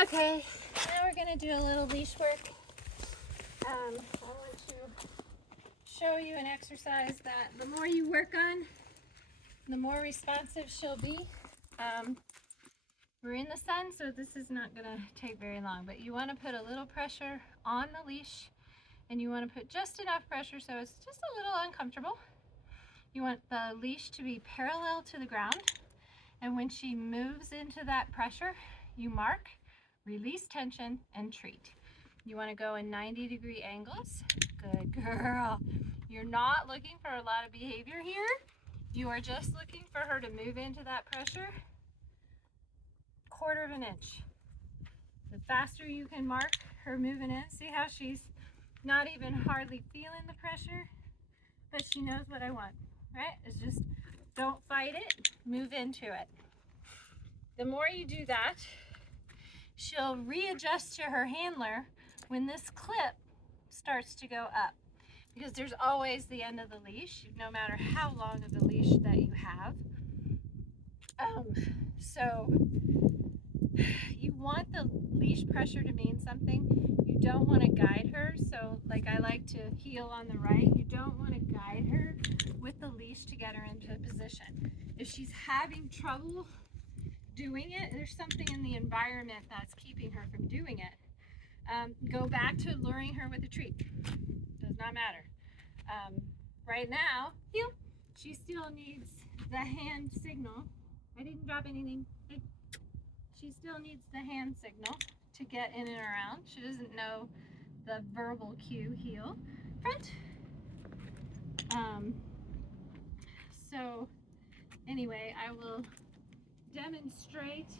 Okay, now we're going to do a little leash work. I want to show you an exercise that the more you work on, the more responsive she'll be. We're in the sun, so this is not going to take very long, but you want to put a little pressure on the leash, and you want to put just enough pressure so it's just a little uncomfortable. You want the leash to be parallel to the ground, and when she moves into that pressure, you mark, release tension, and treat. You want to go in 90-degree angles. Good girl. You're not looking for a lot of behavior here. You are just looking for her to move into that pressure 1/4 of an inch. The faster you can mark her moving in, see how she's not even hardly feeling the pressure, but she knows what I want, right? It's just don't fight it, move into it. The more you do that, she'll readjust to her handler when this clip starts to go up, because there's always the end of the leash, no matter how long of the leash that you have. So you want the leash pressure to mean something. You don't want to guide her. So like I like to heel on the right, you don't want to guide her with the leash to get her into a position. If she's having trouble doing it, there's something in the environment that's keeping her from doing it. Go back to luring her with a treat. Does not matter. Right now, heel. She still needs the hand signal. I didn't drop anything. She still needs the hand signal to get in and around. She doesn't know the verbal cue, heel, front. So anyway, I will demonstrate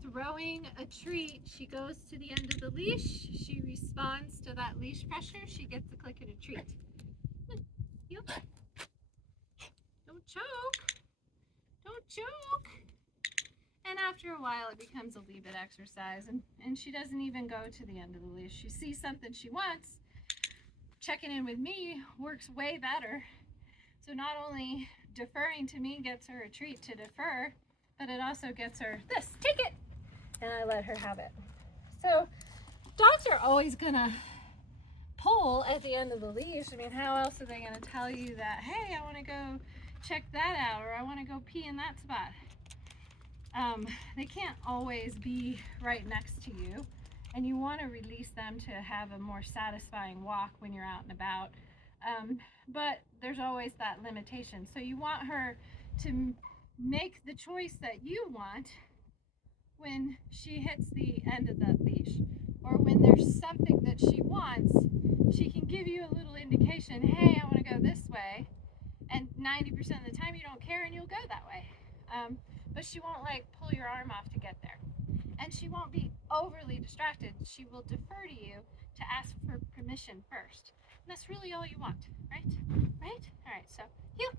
throwing a treat. She goes to the end of the leash. She responds to that leash pressure. She gets a click and a treat. Heel. Don't choke. Don't choke. And after a while, it becomes a leave it exercise, and she doesn't even go to the end of the leash. She sees something she wants. Checking in with me works way better. So not only deferring to me gets her a treat to defer, but it also gets her this, take it, and I let her have it. So dogs are always gonna pull at the end of the leash. I mean, how else are they gonna tell you that, hey, I wanna go check that out, or I wanna go pee in that spot? They can't always be right next to you, and you want to release them to have a more satisfying walk when you're out and about, but there's always that limitation. So you want her to make the choice that you want when she hits the end of that leash, or when there's something that she wants. She can give you a little indication, hey, I want to go this way, and 90% of the time you don't care and you'll go that way. But she won't like pull your arm off to get there, and she won't be overly distracted. She will defer to you to ask for permission first, and that's really all you want, right? All right, so heel.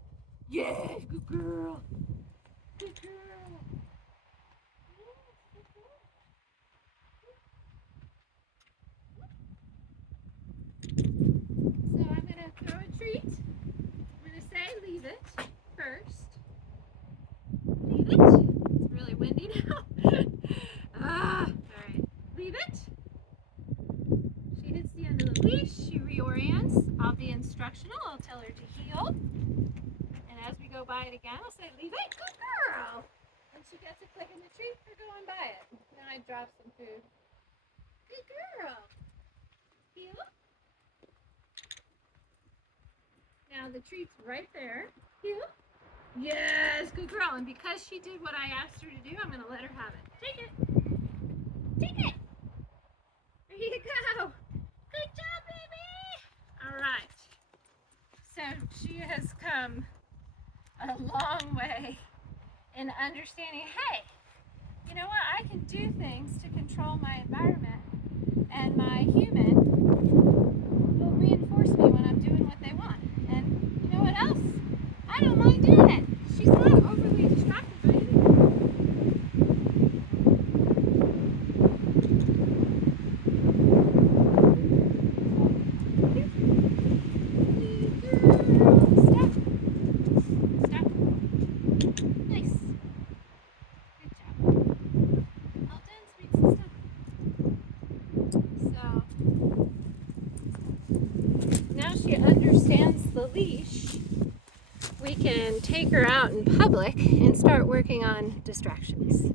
Yeah, good girl. Good girl. So I'm gonna throw a treat. I'm gonna say leave it first. Leave it. It's really windy now. Alright. Leave it. She hits the end of the leash. She reorients. I'll be instructional. I'll tell her to heel. And as we go by it again, I'll say, leave it. Good girl. And she gets a click in the treat for going by it. Then I drop some food. Good girl. Heel. Now the treat's right there. Heel. Yes, good girl. And because she did what I asked her to do, I'm going to let her have it. Take it. Take it. There you go. Good job, baby. All right. So she has come a long way in understanding, hey, you know what? I can do things to control my environment, and my human will reinforce me when I'm doing what they want. And you know what else? I don't mind doing it. She's not overly distracted by anything. Stop. Stop. Nice. Good job. All done, sweet sister. the leash, we can take her out in public and start working on distractions.